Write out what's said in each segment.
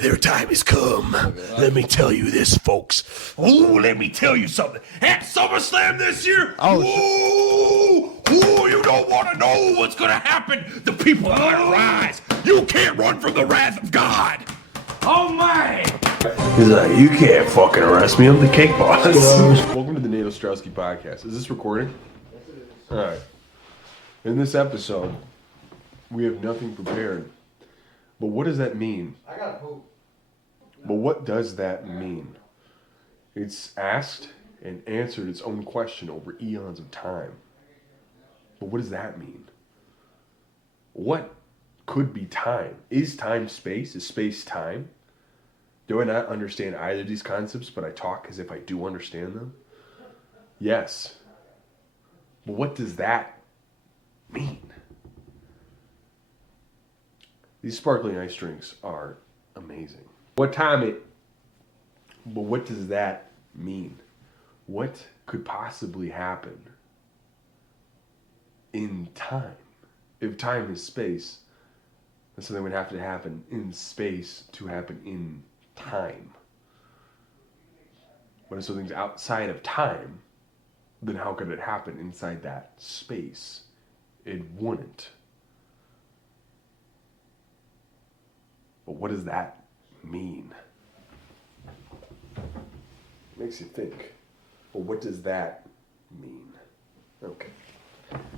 Their time has come. Let me tell you this, folks. Ooh, let me tell you something. At SummerSlam this year, you don't want to know what's going to happen. The people are going to rise. You can't run from the wrath of God. Oh, my. He's like, you can't fucking arrest me. I'm the cake boss. Welcome to the Nato Strowski podcast. Is this recording? Yes, it is. All right. In this episode, we have nothing prepared. But what does that mean? I got a poop. But what does that mean? It's asked and answered its own question over eons of time. But what does that mean? What could be time? Is time space? Is space time? Do I not understand either of these concepts, but I talk as if I do understand them? Yes. But what does that mean? These sparkling ice drinks are amazing. What time it? But what does that mean? What could possibly happen in time? If time is space, then something would have to happen in space to happen in time. But if something's outside of time, then how could it happen inside that space? It wouldn't. But what does that mean? Makes you think. But what does that mean? Okay.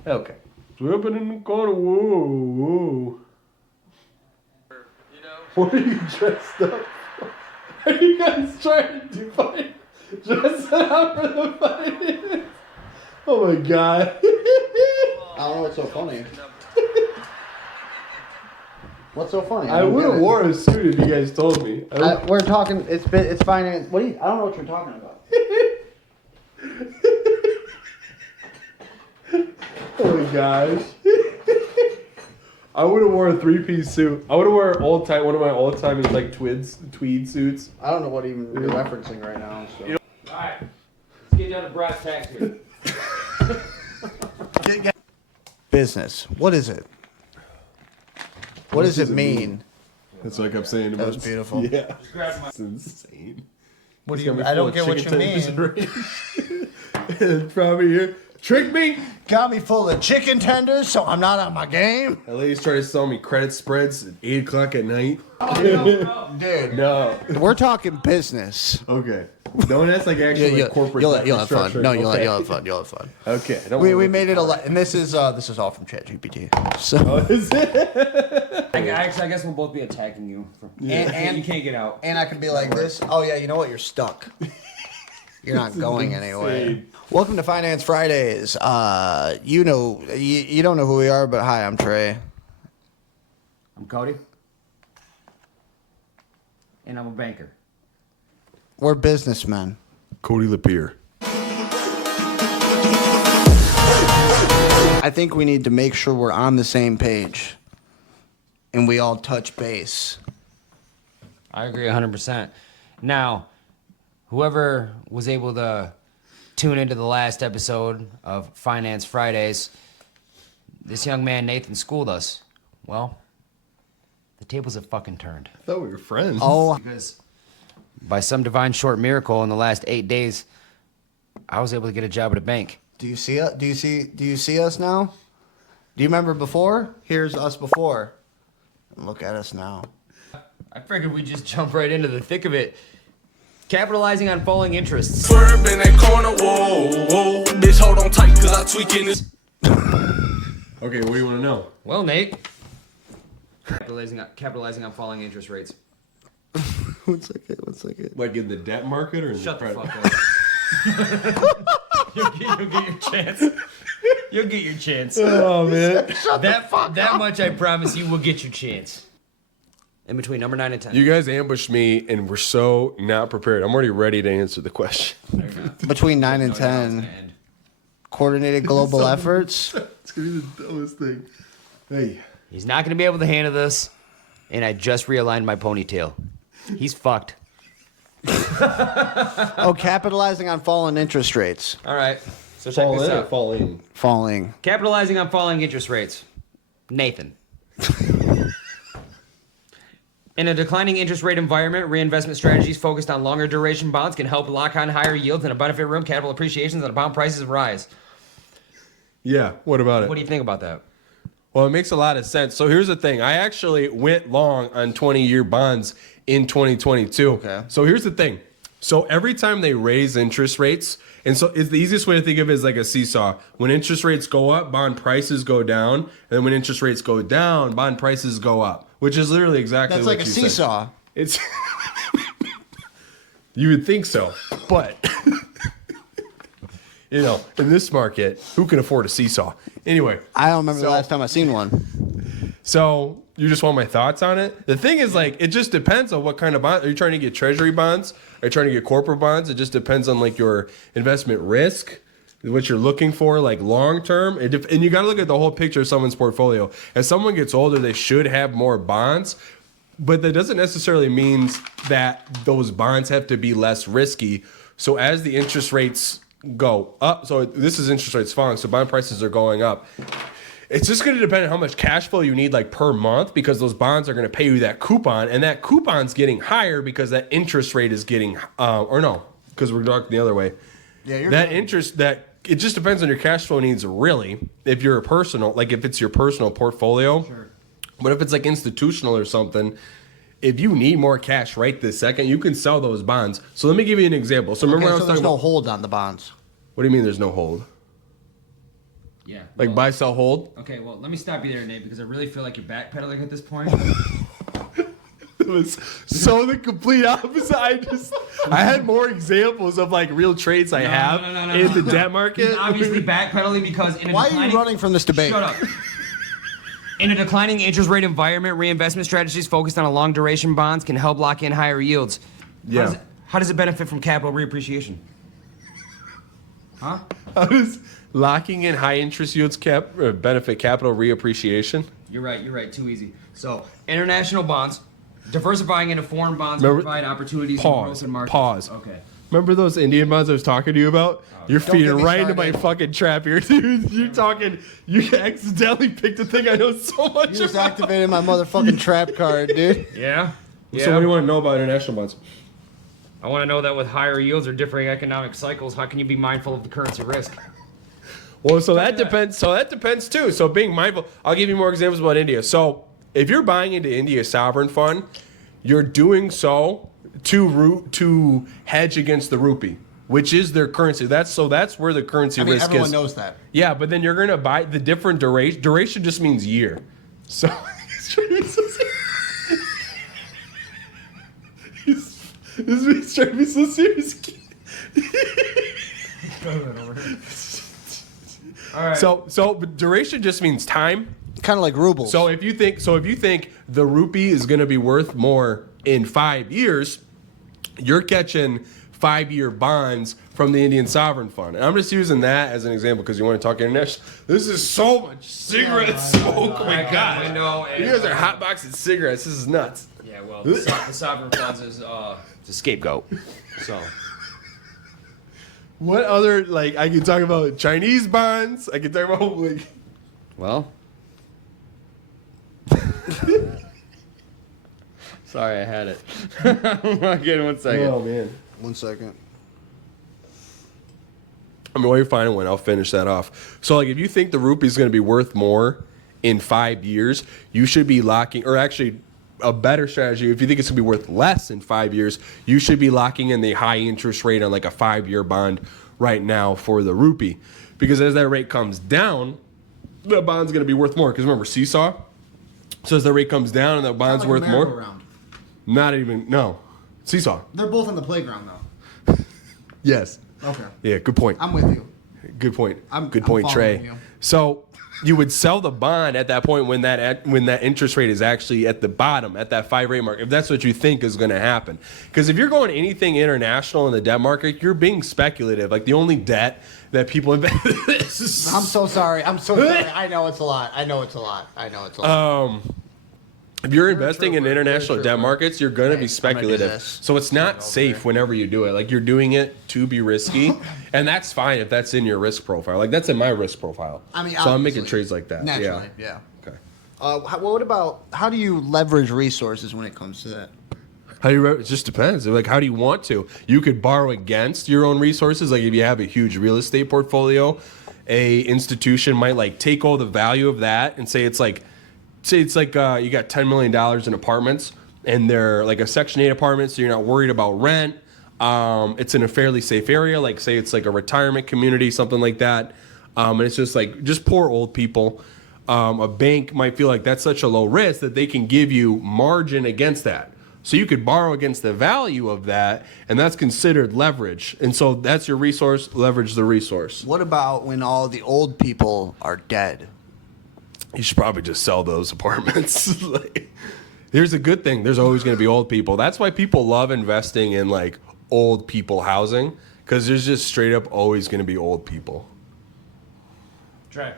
Okay. Slipping in the corner. Whoa, whoa. What are you dressed up for? Are you guys trying to fight? Dress up for the fight? Oh my god. I don't know what's so funny. What's so funny? I would have worn a suit if you guys told me. We're talking. It's finance. What do you? I don't know what you're talking about. Oh my gosh. I would have worn a 3-piece suit. I would have worn one of my all-time is like tweed suits. I don't know what even you're referencing right now. So. Alright, let's get down to brass tacks here. Business. What is it? What does it mean? That's what I kept saying. That was beautiful. Yeah. Just grab my... It's insane. What do you? I don't get what you mean. It's probably here. Trick me? Got me full of chicken tenders, so I'm not on my game. That lady's trying to sell me credit spreads at 8 o'clock at night. Oh, no. Dude. No. We're talking business. Okay. No, that's like actually like corporate. You'll have fun. No, you'll okay. have fun. You'll have fun. Okay. We made it a lot, and this is all from ChatGPT. So. Oh, is it? I guess we'll both be attacking you. And you can't get out. And I can be like this. Oh yeah, you know what? You're stuck. You're not going anywhere. Welcome to Finance Fridays. You know, you don't know who we are, but hi, I'm Trey. I'm Cody. And I'm a banker. We're businessmen. Cody Lapeer. I think we need to make sure we're on the same page, and we all touch base. I agree 100%. Now, whoever was able to tune into the last episode of Finance Fridays, this young man, Nathan, schooled us. Well, the tables have fucking turned. I thought we were friends. Oh, Because by some divine short miracle in the last 8 days, I was able to get a job at a bank. do you see it? Do you see us now? Do you remember before? Here's us before. Look at us now. I figured we'd just jump right into the thick of it. Capitalizing on falling interests. Swerve in that corner, whoa, whoa. Bitch, hold on tight, cause I tweaking this. Okay, what do you want to know? Well, Nate. Capitalizing on falling interest rates. One second. Like in the debt market or in Shut the the credit? fuck up. You'll get your chance. You'll get your chance. Oh man. That much I promise you will get your chance. In between number 9 and 10. You guys ambushed me and were so not prepared. I'm already ready to answer the question. Between 9 and 10, coordinated global efforts. It's gonna be the dumbest thing. Hey. He's not going to be able to handle this, and I just realigned my ponytail. He's fucked. Oh, capitalizing on falling interest rates. All right. So check this out. Falling. Capitalizing on falling interest rates. Nathan. In a declining interest rate environment, reinvestment strategies focused on longer duration bonds can help lock on higher yields in a benefit room, capital appreciations, and bond prices rise. Yeah, what about it? What do you think about that? Well, it makes a lot of sense. So here's the thing. I actually went long on 20-year bonds in 2022. Okay. So here's the thing. So every time they raise interest rates, and so it's the easiest way to think of it is like a seesaw. When interest rates go up, bond prices go down. And then when interest rates go down, bond prices go up, which is literally exactly That's what like a you said. seesaw. It's you would think so, but you know, in this market, who can afford a seesaw? Anyway, I don't remember the last time I seen one. so you just want my thoughts on it? The thing is, like, it just depends on what kind of bond. Are you trying to get treasury bonds? Are you trying to get corporate bonds? It just depends on like your investment risk, what you're looking for, like long term. And you got to look at the whole picture of someone's portfolio. As someone gets older, they should have more bonds. But that doesn't necessarily mean that those bonds have to be less risky. So as the interest rates go up, so this is interest rates falling, so bond prices are going up. It's just going to depend on how much cash flow you need like per month, because those bonds are going to pay you that coupon, and that coupon's getting higher because that interest rate is getting, or no, because we're talking the other way. Yeah, you're that good. interest, that it just depends on your cash flow needs really. If you're a personal, like if it's your personal portfolio. Sure. But if it's like institutional or something, if you need more cash right this second, you can sell those bonds. So let me give you an example. So remember Okay, when I was so there's talking no about, hold on the bonds. what do you mean there's no hold? Yeah. Like well, buy, sell, hold? Okay, well, let me stop you there, Nate, because I really feel like you're backpedaling at this point. It was so the complete opposite. I had more examples of like real trades I have in the debt market. He's obviously backpedaling because in a Why are declining... you running from this debate? Shut up. In a declining interest rate environment, reinvestment strategies focused on a long duration bonds can help lock in higher yields. Yeah. How does it benefit from capital reappreciation? Huh? How does locking in high interest yields benefit capital reappreciation? You're right. Too easy. So, international bonds, diversifying into foreign bonds will provide opportunities for growth in markets. Pause. Okay. Remember those Indian bonds I was talking to you about? You're Don't feeding get me right into my started. fucking trap here, dude. You're talking. You accidentally picked a thing I know so much You just about. activated my motherfucking trap card, dude. Yeah? So what do you want to know about international bonds? I want to know that with higher yields or differing economic cycles, how can you be mindful of the currency risk? Well, so that depends. So that depends too. So being mindful. I'll give you more examples about India. So if you're buying into India's sovereign fund, you're doing so to hedge against the rupee, which is their currency. That's where the currency risk everyone is. knows that. Yeah, but then you're gonna buy the different duration. Duration just means year. So this means trying to be so serious. All right. So but duration just means time. Kind of like rubles. So if you think the rupee is going to be worth more in 5 years, you're catching 5-year bonds from the Indian sovereign fund. And I'm just using that as an example because you want to talk international. This is so much cigarette smoke. Oh my god! You guys are hotboxing cigarettes. This is nuts. Yeah, well, the sovereign funds is the scapegoat. So. What other, like, I can talk about Chinese bonds. I can talk about, like... Well. Sorry, I had it. Again, 1 second. Oh, man. 1 second. I mean, while you're finding one, I'll finish that off. So, like, if you think the rupee is going to be worth more in 5 years, you should be locking, or actually a better strategy, if you think it's going to be worth less in 5 years, you should be locking in the high interest rate on like a 5-year bond right now for the rupee. Because as that rate comes down, the bond's going to be worth more. Because remember, seesaw? So as the rate comes down and the bond's Kinda like worth a more? merry-go-round. Not even, no. Seesaw. They're both on the playground, though. Yes. Okay. Yeah, good point. I'm with you. Good point. I'm Trey. following you. So you would sell the bond at that point when that interest rate is actually at the bottom, at that 5 rate mark, if that's what you think is going to happen. Because if you're going anything international in the debt market, you're being speculative. Like the only debt that people invest is... I'm so sorry. I know it's a lot. If you're investing in international true, debt man. markets, you're going to be Hey, I'm gonna do speculative. this. So it's not safe whenever you do it. Like you're doing it to be risky, and that's fine if that's in your risk profile. Like that's in my risk profile. I mean, so I'm making obviously. trades like that. Naturally, yeah. Okay. What about how do you leverage resources when it comes to that? It just depends. Like, how do you want to? You could borrow against your own resources. Like, if you have a huge real estate portfolio, a institution might like take all the value of that and say it's like you got $10 million in apartments, and they're like a Section 8 apartment, so you're not worried about rent. It's in a fairly safe area, like say it's like a retirement community, something like that. And it's just poor old people. A bank might feel like that's such a low risk that they can give you margin against that. So you could borrow against the value of that, and that's considered leverage. And so that's your resource, leverage the resource. What about when all the old people are dead? You should probably just sell those apartments. Like, here's a good thing. There's always going to be old people. That's why people love investing in like old people housing, because there's just straight up always going to be old people. Trey,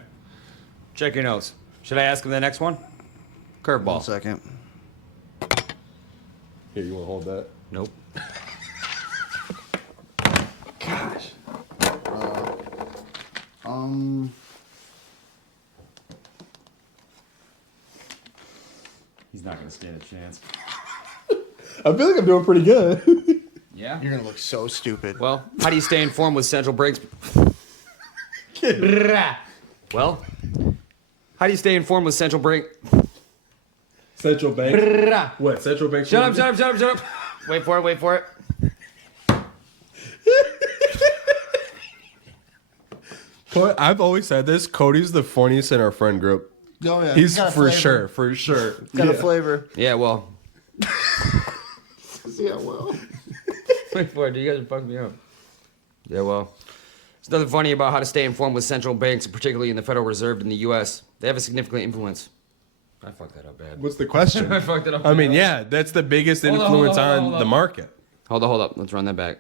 check your notes. Should I ask him the next one? Curveball. 1 second. Here, you want to hold that? Nope. Gosh. He's not going to stand a chance. I feel like I'm doing pretty good. Yeah? You're gonna look so stupid. Well, how do you stay informed with central banks? Well, how do you stay informed with central bank? Central bank? What, central bank? Shut up. Wait for it. I've always said this. Cody's the funniest in our friend group. Oh, yeah. He's Got a for flavor. sure. Got a flavor. Yeah, well. Yeah, well. Wait for it, dude. You guys are fucking me up. Yeah, well. There's nothing funny about how to stay informed with central banks, particularly in the Federal Reserve in the U.S. They have a significant influence. I fucked that up bad. What's the question? I fucked it up. I mean, yeah, that's the biggest influence on the market. Hold up. Let's run that back.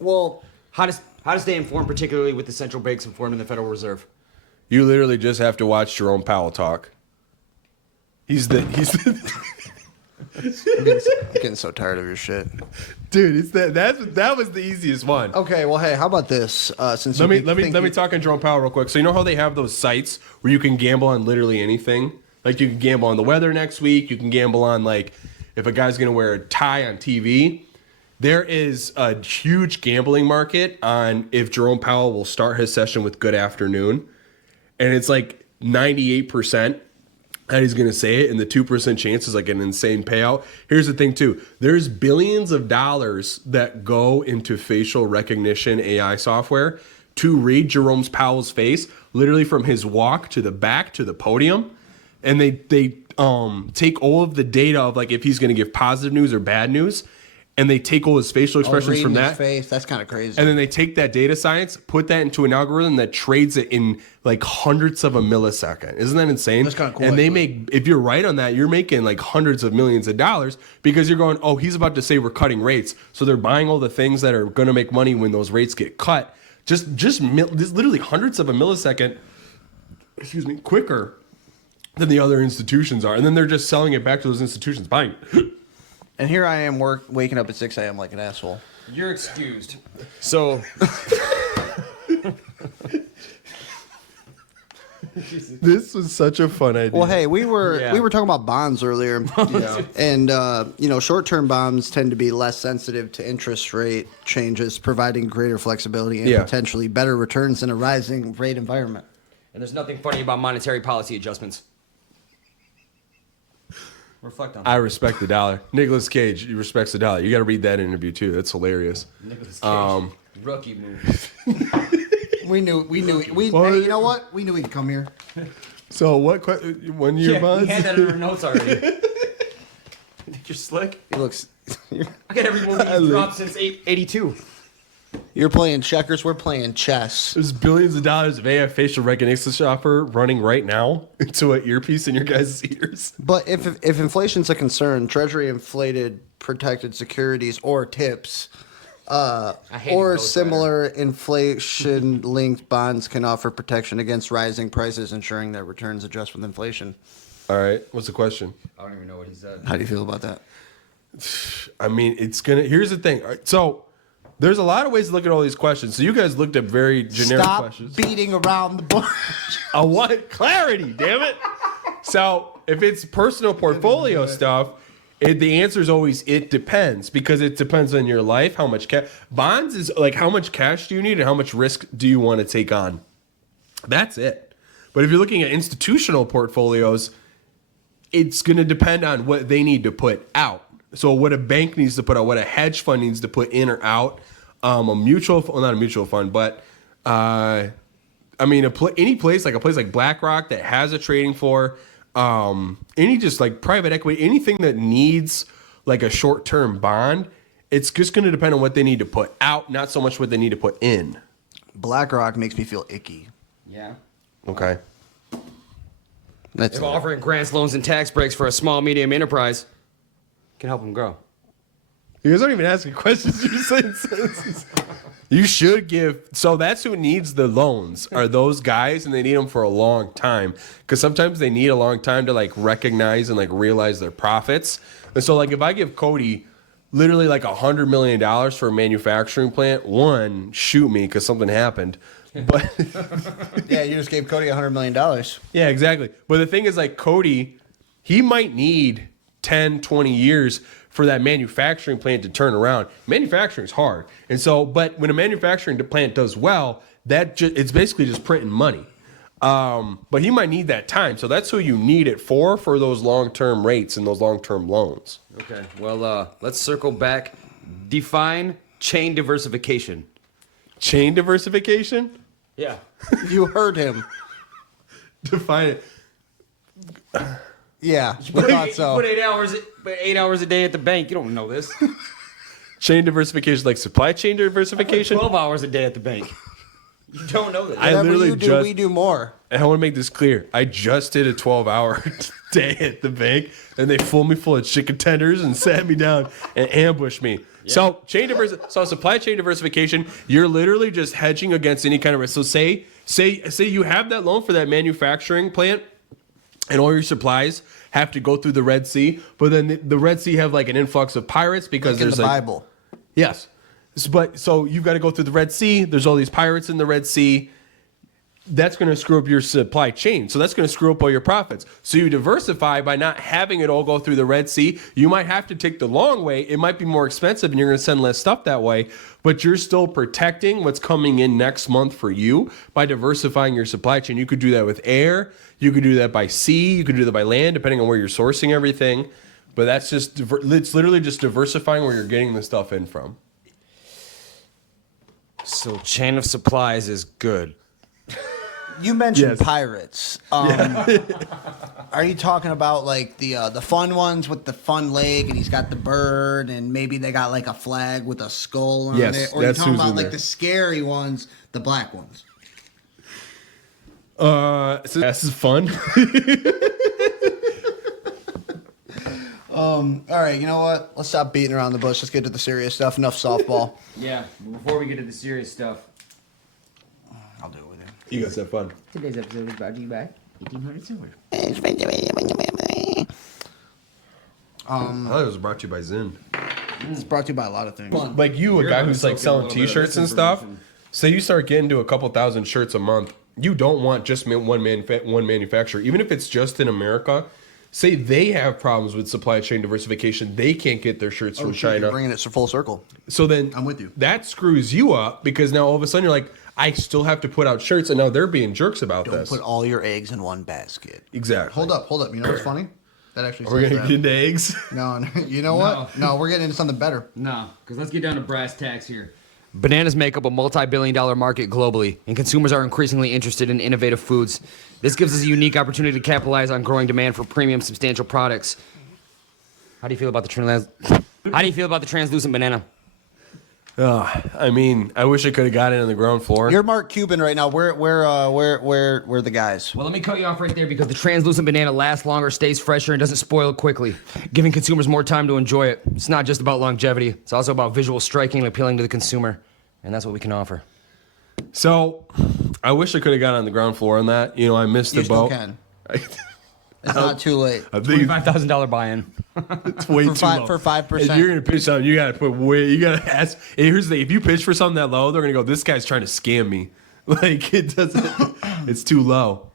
Well, How to stay informed, particularly with the central banks informed in the Federal Reserve. You literally just have to watch Jerome Powell talk. He's the I'm getting so tired of your shit. dude. It's that was the easiest one. Okay, well, hey, how about this? Since Let me talk on Jerome Powell real quick. So you know how they have those sites where you can gamble on literally anything? Like you can gamble on the weather next week. You can gamble on like if a guy's gonna wear a tie on TV. There is a huge gambling market on if Jerome Powell will start his session with good afternoon. And it's like 98% that he's going to say it, and the 2% chance is like an insane payout. Here's the thing, too. There's billions of dollars that go into facial recognition AI software to read Jerome Powell's face, literally from his walk to the back to the podium. And they take all of the data of like if he's going to give positive news or bad news, and they take all his facial expressions from that. Face. That's kind of crazy. And then they take that data science, put that into an algorithm that trades it in like hundreds of a millisecond. Isn't that insane? That's kinda cool, And they actually. if you're right on that, you're making like hundreds of millions of dollars because you're going, oh, he's about to say we're cutting rates. So they're buying all the things that are going to make money when those rates get cut. Just literally hundreds of a millisecond, quicker than the other institutions are. And then they're just selling it back to those institutions, buying it. And here I am waking up at 6 a.m. like an asshole. You're excused. So, This was such a fun idea. Well, hey, we were Yeah. talking about bonds earlier, and short-term bonds tend to be less sensitive to interest rate changes, providing greater flexibility and Yeah. potentially better returns in a rising rate environment. and there's nothing funny about monetary policy adjustments. Reflect on that. I respect the dollar. Nicolas Cage, he respects the dollar. You got to read that interview too. That's hilarious. Nicolas Cage. Rookie move. We knew. Well, Hey, you know what? We knew he'd come here. So what? 1 year Yeah, bonds? we had that in our notes already. Think you're slick? He looks. I got every movie he's dropped since 82. You're playing checkers. We're playing chess. There's billions of dollars of AI facial recognition software running right now into an earpiece in your guys' ears. But if inflation's a concern, Treasury inflated protected securities or TIPS. hate Or Ghost similar inflation-linked bonds can offer protection against rising prices, ensuring that returns adjust with inflation. All right. What's the question? I don't even know what he said. How do you feel about that? I mean, it's gonna. Here's the thing. All right, so There's a lot of ways to look at all these questions. So you guys looked at very generic Stop questions. beating around the bush. I want clarity, damn it. So if it's personal portfolio stuff, the answer is always it depends, because it depends on your life, how much cash. Bonds is like how much cash do you need and how much risk do you want to take on. That's it. But if you're looking at institutional portfolios, it's going to depend on what they need to put out. So what a bank needs to put out, what a hedge fund needs to put in or out, not a mutual fund, but any place like BlackRock that has a trading floor, any just like private equity, anything that needs like a short-term bond, it's just going to depend on what they need to put out, not so much what they need to put in. BlackRock makes me feel icky. Yeah. Okay. That's If offering grants, loans, and tax breaks for a small, medium enterprise can help them grow. You guys aren't even asking questions. You're just saying sentences. You should give. So that's who needs the loans, are those guys, and they need them for a long time. Because sometimes they need a long time to like recognize and like realize their profits. And so like if I give Cody literally like $100 million for a manufacturing plant, one, shoot me because something happened. But yeah, you just gave Cody $100 million. yeah, exactly. But the thing is, like, Cody, he might need 10, 20 years for that manufacturing plant to turn around. Manufacturing is hard. And so, but when a manufacturing plant does well, it's basically just printing money. But he might need that time. So that's who you need it for those long-term rates and those long-term loans. Okay, well, let's circle back. Define chain diversification. Chain diversification? Yeah. You heard him. Define it. Yeah, we thought so. Put 8 hours a day at the bank. You don't know this. Chain diversification, like supply chain diversification? 12 hours a day at the bank. You don't know this. Whatever you do, we do more. And I want to make this clear. I just did a 12-hour day at the bank, and they filled me full of chicken tenders and sat me down and ambushed me. Yeah. So supply chain diversification, you're literally just hedging against any kind of risk. So say you have that loan for that manufacturing plant, and all your supplies have to go through the Red Sea, but then the Red Sea have like an influx of pirates because like in there's the like Bible. Yes. But so you've got to go through the Red Sea. There's all these pirates in the Red Sea. That's going to screw up your supply chain. So that's going to screw up all your profits. So you diversify by not having it all go through the Red Sea. You might have to take the long way. It might be more expensive and you're going to send less stuff that way, but you're still protecting what's coming in next month for you by diversifying your supply chain. You could do that with air. You could do that by sea. You could do that by land, depending on where you're sourcing everything. But that's it's literally just diversifying where you're getting the stuff in from. So chain of supplies is good. You mentioned Yes. pirates. Are you talking about like the fun ones with the fun leg and he's got the bird and maybe they got like a flag with a skull on Yes, it? Or are you that's talking who's about in like there. the scary ones, the black ones? So this is fun. All right, you know what? Let's stop beating around the bush. Let's get to the serious stuff. Enough softball. Yeah, before we get to the serious stuff. I'll do it with you. You guys have fun. Today's episode is brought to you by 1800 Silver. I thought it was brought to you by Zen. It's brought to you by a lot of things. Like you, a You're guy gonna who's like soak in a selling little bit of T-shirts and this stuff. information. Say you start getting to a couple thousand shirts a month. You don't want just one manufacturer, even if it's just in America. Say they have problems with supply chain diversification. They can't get their shirts from You're China. bringing it full circle. So then I'm with you. That screws you up because now all of a sudden you're like, I still have to put out shirts, and now they're being jerks about Don't this. put all your eggs in one basket. Exactly. Hold up. You know what's funny? That actually We're says gonna that. get into eggs. No, you know what? No, we're getting into something better. No, because let's get down to brass tacks here. Bananas make up a multi-billion-dollar market globally, and consumers are increasingly interested in innovative foods. This gives us a unique opportunity to capitalize on growing demand for premium, substantial products. How do you feel about the translucent banana? I mean, I wish I could have got it on the ground floor. You're Mark Cuban right now. We're the guys. Well, let me cut you off right there because the translucent banana lasts longer, stays fresher, and doesn't spoil quickly, giving consumers more time to enjoy it. It's not just about longevity. It's also about visual striking and appealing to the consumer, and that's what we can offer. So, I wish I could have got on the ground floor on that. You know, I missed You the still boat. can. It's not too late. I think $25,000 buy-in. it's way too low. For 5%. If you're gonna pitch something, you gotta put way. You gotta ask. And here's the thing: if you pitch for something that low, they're gonna go, "This guy's trying to scam me." Like it doesn't. It's too low.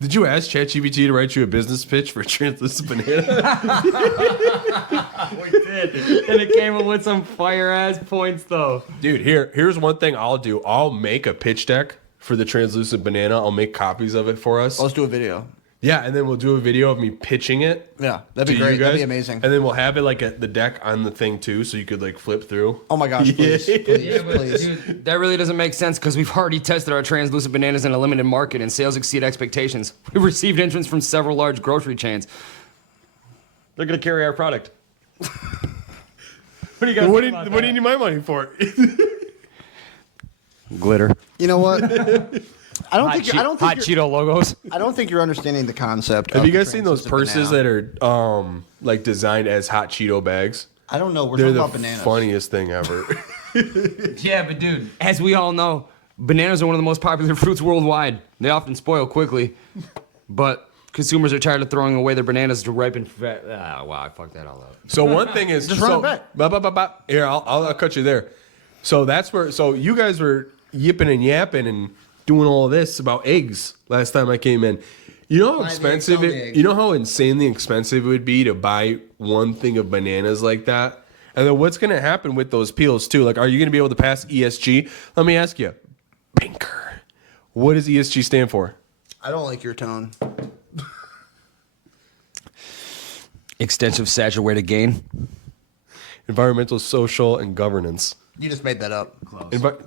Did you ask ChatGPT to write you a business pitch for translucent banana? We did, and it came up with some fire-ass points, though. Dude, here's one thing I'll do. I'll make a pitch deck for the translucent banana. I'll make copies of it for us. Let's do a video. Yeah, and then we'll do a video of me pitching it. Yeah, that'd be to great. you guys. That'd be amazing. And then we'll have it like the deck on the thing too, so you could like flip through. Oh my gosh, please, please, please. Dude, that really doesn't make sense because we've already tested our translucent bananas in a limited market and sales exceed expectations. We've received entrants from several large grocery chains. They're going to carry our product. What do you guys What think about do you need my money for? Glitter. You know what? I don't Hot, think. I don't think. hot Cheeto logos. I don't think you're understanding the concept. Have of you guys seen those translucent purses banana. that are like designed as hot Cheeto bags? I don't know. We're They're talking the about bananas. funniest thing ever. Yeah, but dude, as we all know, bananas are one of the most popular fruits worldwide. They often spoil quickly, but consumers are tired of throwing away their bananas to ripen. Wow, I fucked that all up. So one thing is Just run so, it back. Here, I'll cut you there. So that's where. So you guys were yipping and yapping and doing all this about eggs last time I came in. You know how Buy the expensive eggs, sell the it. eggs. You know how insanely expensive it would be to buy one thing of bananas like that. And then what's going to happen with those peels too? Like, are you going to be able to pass ESG? Let me ask you, banker. What does ESG stand for? I don't like your tone. Extensive saturated gain. Environmental, social, and governance. You just made that up.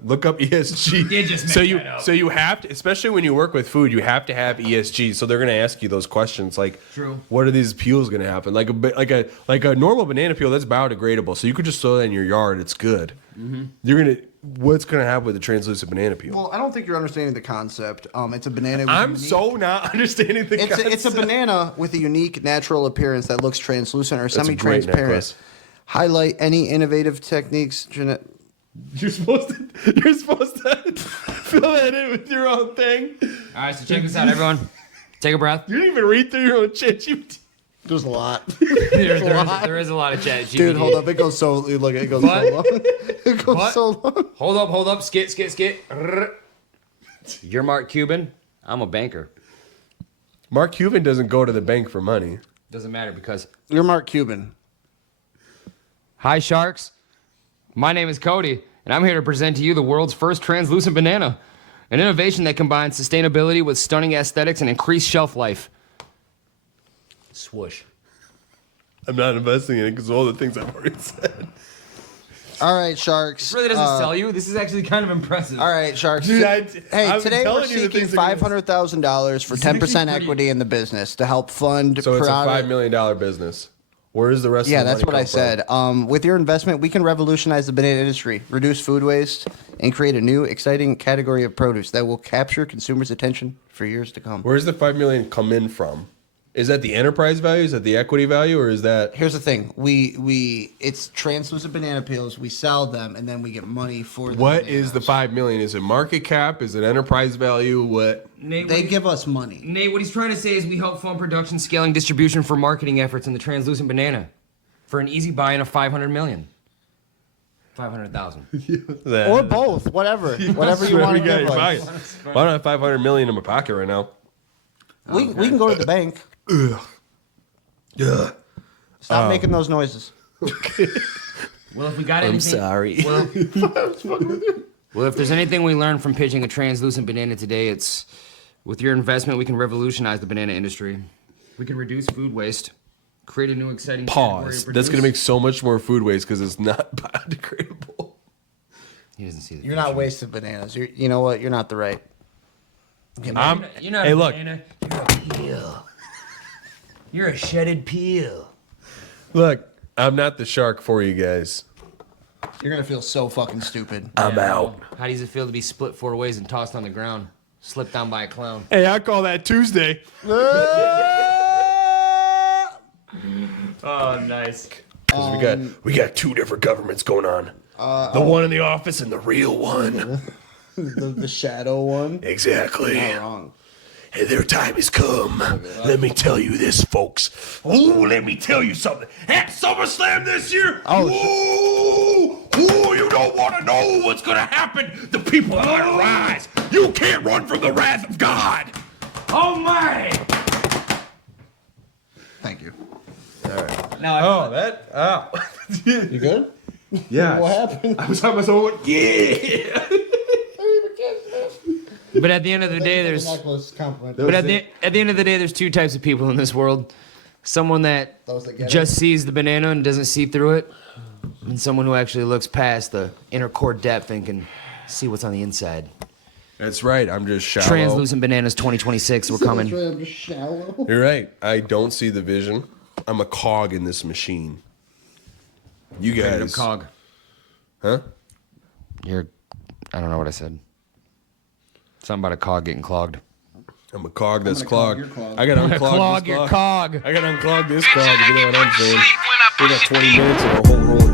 Look up ESG. You just so made you that up. so you have to, especially when you work with food, you have to have ESG. So they're going to ask you those questions like, True. What are these peels going to happen? Like a normal banana peel that's biodegradable. So you could just throw that in your yard. It's good. Mm-hmm. What's going to happen with a translucent banana peel? Well, I don't think you're understanding the concept. It's a banana. With I'm unique, so not understanding the concept. It's a banana with a unique natural appearance that looks translucent or a great semi-transparent. necklace. Highlight any innovative techniques. You're supposed to fill that in with your own thing. All right, so check this out, everyone. Take a breath. You didn't even read through your own ChatGPT. There's a lot. There is a lot of chat. Dude, hold up. It goes so. Look, it goes What? so long. It goes What? so long. Hold up. Skit. You're Mark Cuban. I'm a banker. Mark Cuban doesn't go to the bank for money. Doesn't matter because. You're Mark Cuban. Hi, Sharks. My name is Cody, and I'm here to present to you the world's first translucent banana, an innovation that combines sustainability with stunning aesthetics and increased shelf life. Swoosh. I'm not investing in it because of all the things I've already said. All right, Sharks. This really doesn't sell you. This is actually kind of impressive. All right, Sharks. Dude, hey, I'm today we're telling you the seeking things that are gonna- $500,000 for 10% equity in the business to help fund. So it's a product- $5 million business. Where is the rest Yeah, of the that's money what I come from? said. With your investment, we can revolutionize the banana industry, reduce food waste, and create a new, exciting category of produce that will capture consumers' attention for years to come. Where's the $5 million come in from? Is that the enterprise value? Is that the equity value? Or is that... Here's the thing: it's translucent banana peels. We sell them, and then we get money for them. What is the $5 million? Is it market cap? Is it enterprise value? What? Nate, They give us money. Nate, what he's trying to say is we help fund production, scaling, distribution for marketing efforts in the translucent banana for an easy buy-in of $500 million. 500,000. Or both, whatever you want to give us. I don't have $500 million in my pocket right now. We can go to the bank. Ugh. Stop making those noises. Well, if we got anything, sorry. Well, if there's anything we learned from pitching a translucent banana today, it's with your investment, we can revolutionize the banana industry. We can reduce food waste, create a new exciting category Pause. of That's going to produce. make so much more food waste because it's not biodegradable. He doesn't see the You're not wasting bananas. You know what? You're not the right. You're not hey, a look. banana. You're a peel. You're a shedded peel. Look, I'm not the shark for you guys. You're gonna feel so fucking stupid. I'm out. How does it feel to be split 4 ways and tossed on the ground? Slipped down by a clown. Hey, I call that Tuesday. Oh, nice. 'Cause we got two different governments going on. The one in the office and the real one. The shadow one. Exactly. Not wrong. and their time has come. Let me tell you this, folks. Oh, let me tell you something. At SummerSlam this year, you don't want to know what's going to happen. The people are going to rise. You can't run from the wrath of God. Oh, my. Thank you. Now, You good? Yeah. What happened? I was on my own. Yeah. but at the end of the day, there's at the end of the day, there's two types of people in this world. Someone that Those that get just sees the banana and doesn't see through it, and someone who actually looks past the inner core depth and can see what's on the inside. That's right. I'm just shallow. Translucent Bananas 2026, we're coming. I'm just shallow. You're right. I don't see the vision. I'm a cog in this machine. You Random guys. cog. Huh? I don't know what I said. Something about a cog getting clogged. I'm a cog that's clog clogged. your clog. I gotta unclog Clog this your clog. cog. I gotta unclog this clog, if you know what I'm saying. We got 20 minutes and a whole roll of